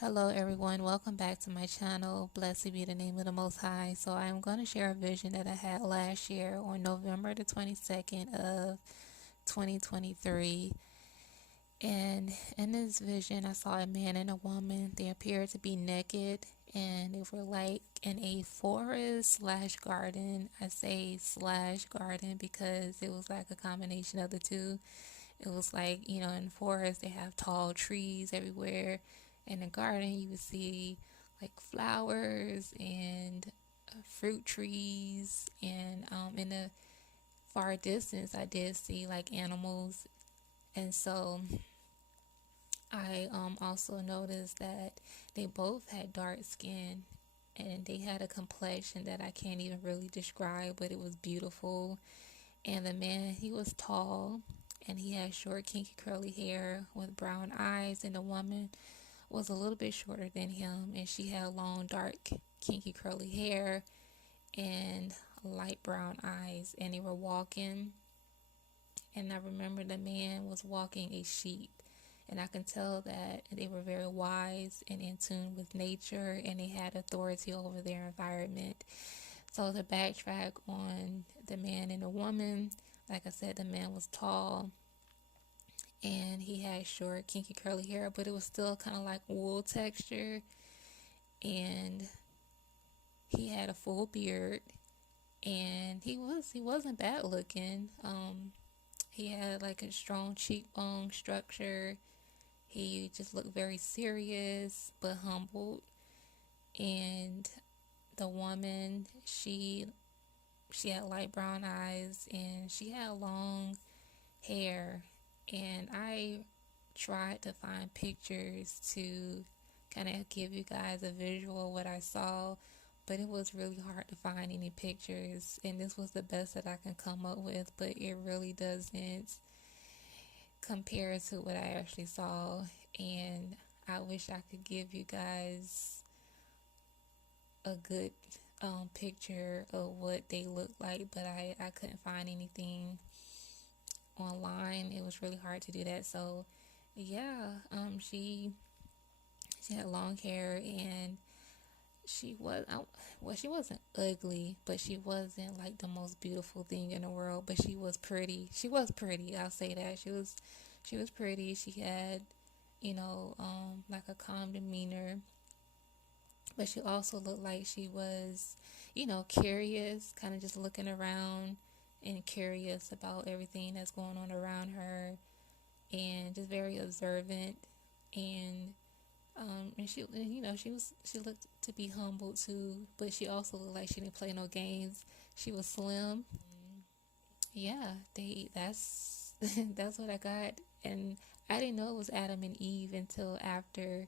Hello everyone, welcome back to my channel. Blessed be the name of the Most High. So I am going to share a vision that I had last year on November the 22nd of 2023. And in this vision, I saw a man and a woman. They appeared to be naked and they were like in a forest slash garden. I say slash garden because it was like a combination of the two. It was like, in forests they have tall trees everywhere. In the garden you would see like flowers and fruit trees. And in the far distance I did see like animals. And so I also noticed that they both had dark skin and they had a complexion that I can't even really describe, but it was beautiful. And the man, he was tall and he had short, kinky, curly hair with brown eyes. And the woman was a little bit shorter than him and she had long, dark, kinky, curly hair and light brown eyes. And they were walking. And I remember the man was walking a sheep. And I can tell that they were very wise and in tune with nature and they had authority over their environment. So to backtrack on the man and the woman, like I said, the man was tall and he had short, kinky, curly hair, but it was still kind of like wool texture. And he had a full beard, and he wasn't bad looking. He had like a strong cheekbone structure. He just looked very serious but humbled. And the woman, she had light brown eyes and she had long hair. And I tried to find pictures to kind of give you guys a visual of what I saw, but it was really hard to find any pictures. And this was the best that I can come up with, but it really doesn't compare to what I actually saw. And I wish I could give you guys a good picture of what they look like, but I couldn't find anything online. It was really hard to do that. So yeah, she had long hair and she wasn't ugly, but she wasn't like the most beautiful thing in the world, but she was pretty. She was pretty, I'll say that. She was pretty. She had, like a calm demeanor, but she also looked like she was, curious, kind of just looking around and curious about everything that's going on around her, and just very observant. And she looked to be humble too, but she also looked like she didn't play no games. She was slim. Yeah, that's that's what I got. And I didn't know it was Adam and Eve until after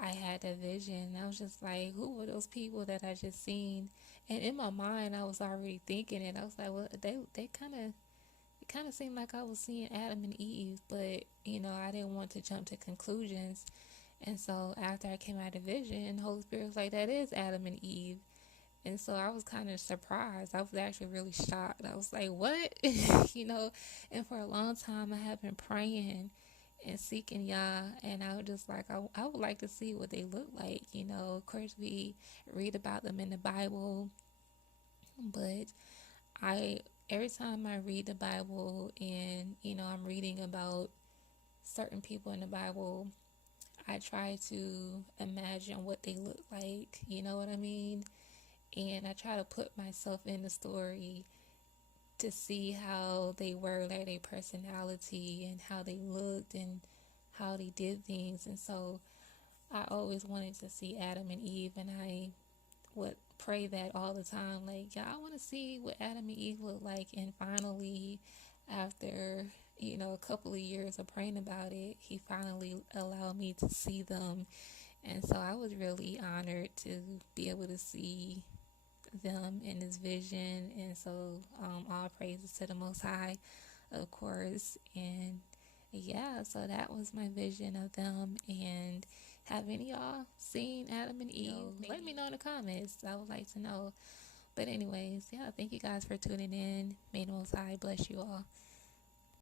I had that vision. I was just like, who were those people that I just seen? And in my mind, I was already thinking it. I was like, well, they kind of it kind of seemed like I was seeing Adam and Eve, but I didn't want to jump to conclusions. And so after I came out of vision, the Holy Spirit was like, that is Adam and Eve. And so I was kind of surprised. I was actually really shocked. I was like, what? And for a long time I have been praying and seeking Yah, and I was just like, I would like to see what they look like. Of course we read about them in the Bible, but I every time I read the Bible and I'm reading about certain people in the Bible, I try to imagine what they look like, you know what I mean? And I try to put myself in the story to see how they were, like their personality and how they looked and how they did things. And so I always wanted to see Adam and Eve, and I would pray that all the time, like, yeah, I want to see what Adam and Eve look like. And finally, after a couple of years of praying about it, he finally allowed me to see them. And so I was really honored to be able to see them in this vision. And so all praises to the Most High, of course. And yeah, so that was my vision of them. And have any of y'all seen Adam and Eve? Let me know in the comments. I would like to know. But anyways, yeah, thank you guys for tuning in. May the Most High bless you all.